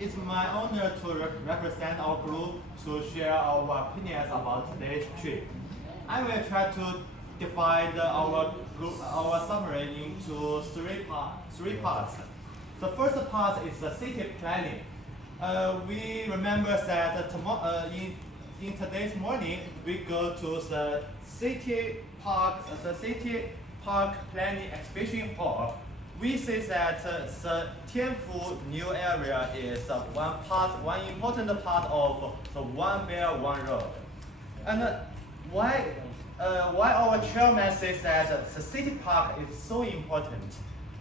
It's my honor to represent our group to share our opinions about today's trip. I will try to divide our summary into three parts. The first part is the city planning. We remember that in today's morning we go to the city park planning exhibition hall. We see that the Tianfu new area is one important part of the One Belt One Road. And why our chairman says that the city park is so important?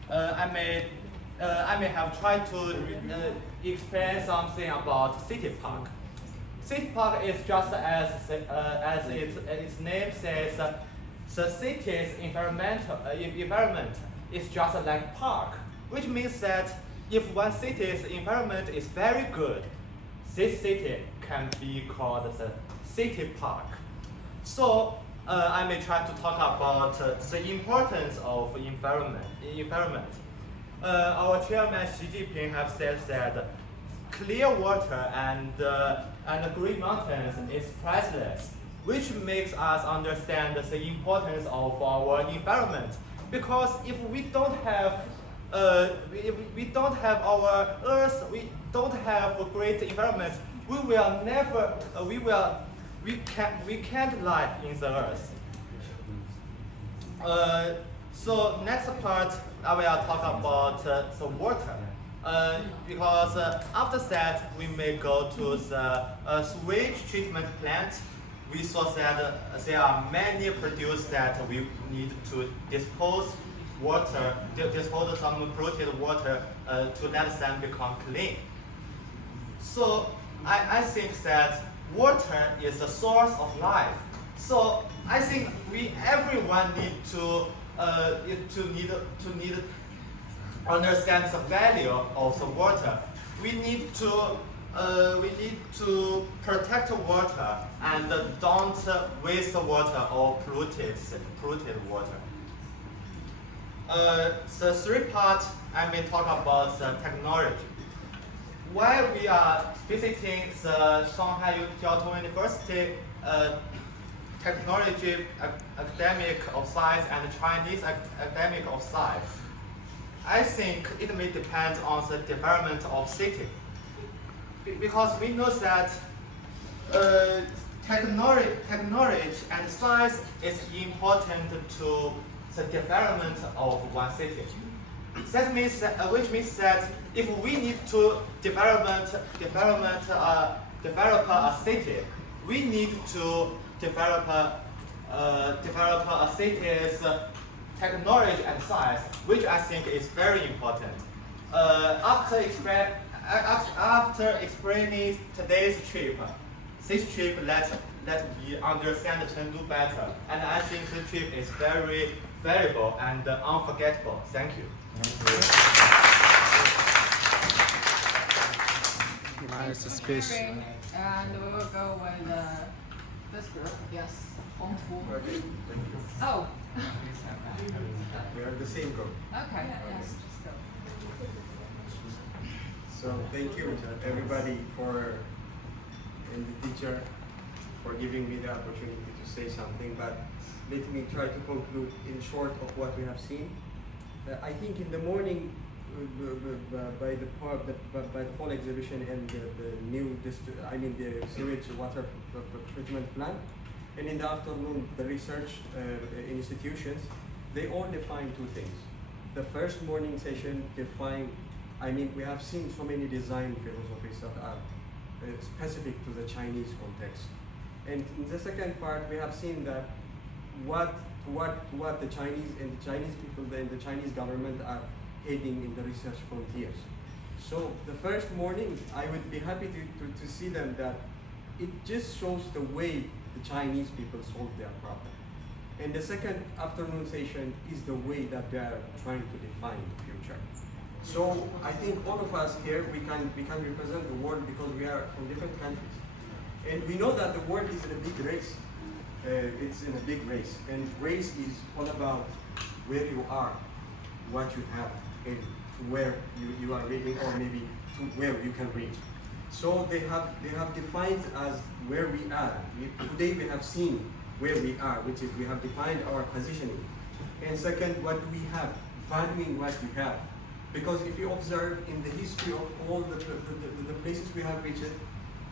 I may have tried to explain something about city park. City park is just as its name says, the city's environment is just like park, which means that if one city's environment is very good, this city can be called the city park. So I may try to talk about the importance of environment. Our chairman Xi Jinping have said that clear water and green mountains is priceless, which makes us understand the importance of our environment. Because if we don't have our Earth, we don't have a great environment, we can't live in the Earth. So next part I will talk about the water. Because after that we may go to the sewage treatment plant. We saw that there are many products that we need to dispose some polluted water to let them become clean. So I think that water is the source of life. So I think everyone need to understand the value of the water. We need to protect water and don't waste water or polluted water. The three parts I may talk about the technology. While we are visiting the Shanghai Jiao University technology academic of science and Chinese academic of science, I think it may depend on the development of city. Because we know that technology and science is important to the development of one city. That means which means that if we need to develop a city, we need to develop a city's technology and science, which I think is very important. After explaining today's trip, this trip let me understand Chengdu better, and I think the trip is very valuable and unforgettable. Thank you. Nice speech. And we will go with this group. Yes, Hong Fu. Oh. We are the same group. Okay. Yes. Just go. So thank you everybody and the teacher for giving me the opportunity to say something. But let me try to conclude in short of what we have seen. I think in the morning by the whole exhibition and the sewage water treatment plant, and in the afternoon the research institutions, they all define two things. The first morning session defined, we have seen so many design philosophies that are specific to the Chinese context. And in the second part, we have seen that what the Chinese and the Chinese people and the Chinese government are heading in the research frontiers. So the first morning, I would be happy to see them that it just shows the way the Chinese people solve their problem. And the second afternoon session is the way that they are trying to define the future. So I think all of us here, we can represent the world because we are from different countries. And we know that the world is in a big race. It's in a big race. And race is all about where you are, what you have, and where you are living, or maybe to where you can reach. So they have defined as where we are. Today we have seen where we are, which is we have defined our positioning. And second, what we have, valuing what we have. Because if you observe in the history of all the places we have reached,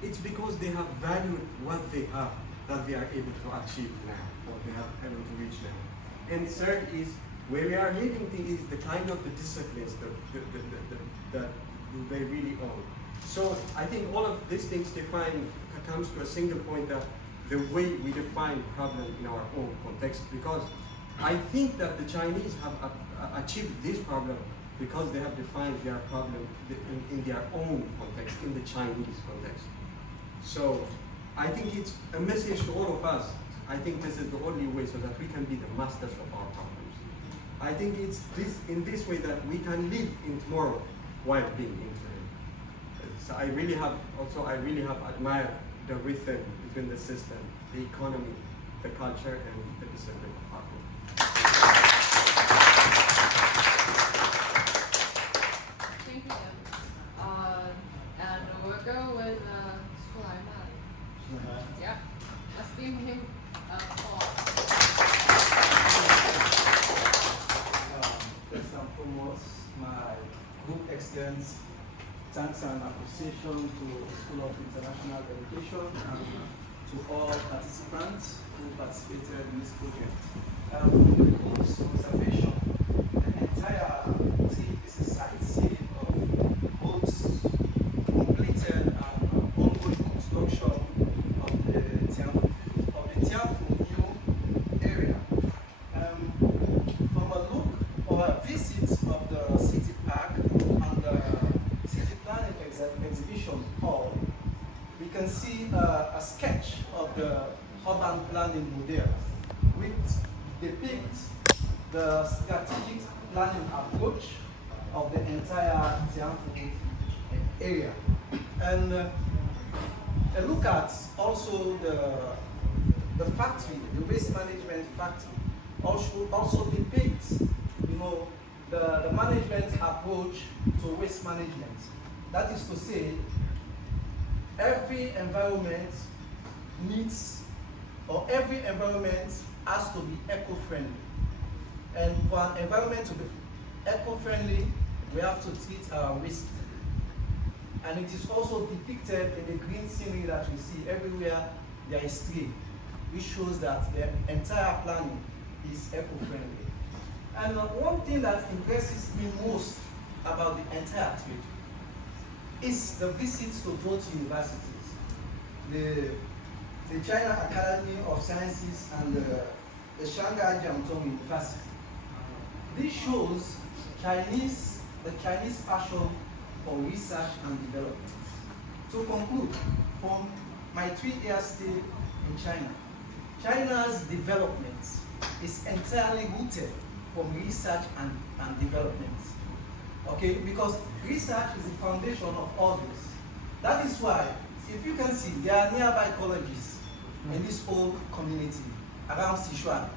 it's because they have valued what they have that they are able to achieve now, what they have able to reach now. And third is, where we are heading to is the kind of the disciplines that they really own. So I think all of these things comes to a single point, that the way we define problem in our own context, because I think that the Chinese have achieved this problem because they have defined their problem in their own context, in the Chinese context. So I think it's a message to all of us. I think this is the only way so that we can be the masters of our problems. I think it's in this way that we can live in tomorrow while being in today. So I really have admired the rhythm between the system, the economy, the culture, and the discipline of our group. Thank you. And we'll go with Sulaiman. Yeah. Let's give him applause. First and foremost, my group extends thanks and appreciation to the School of International Education and to all participants who participated in this project. From the group's observation, the entire team is a sightseeing of both completed and ongoing construction of the Tianfu new area. From a look or a visit of the city park and the city planning exhibition hall, we can see a sketch of the urban planning model, which depicts the strategic planning approach of the entire Tianfu area. And a look at also the factory, the waste management factory, also depicts, the management approach to waste management. That is to say, every environment has to be eco-friendly. And for an environment to be eco-friendly, we have to treat our waste. And it is also depicted in the green scenery that we see everywhere there is tree, which shows that the entire planning is eco-friendly. And one thing that impresses me most about the entire trip is the visits to both universities, the China Academy of Sciences and the Shanghai Jiangtong University. This shows the Chinese passion for research and development. To conclude, from my 3-year stay in China, China's development is entirely rooted from research and development. Okay, because research is the foundation of all this. That is why, if you can see, there are nearby colleges in this whole community around Sichuan.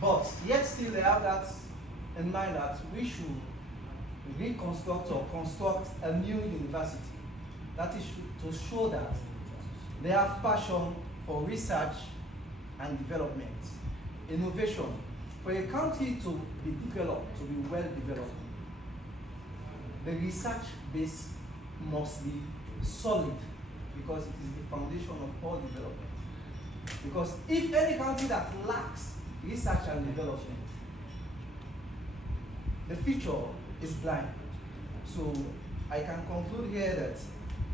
But yet still they have that in mind that we should reconstruct or construct a new university. That is to show that they have passion for research and development, innovation. For a country to be developed, to be well developed, the research base must be solid, because it is the foundation of all development. Because if any country that lacks research and development, the future is blind. So I can conclude here that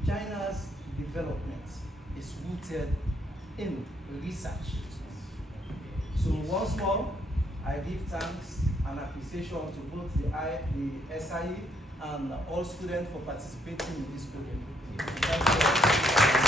China's development is rooted in research. So once more, I give thanks and appreciation to both the SIE and all students for participating in this program. Thank you.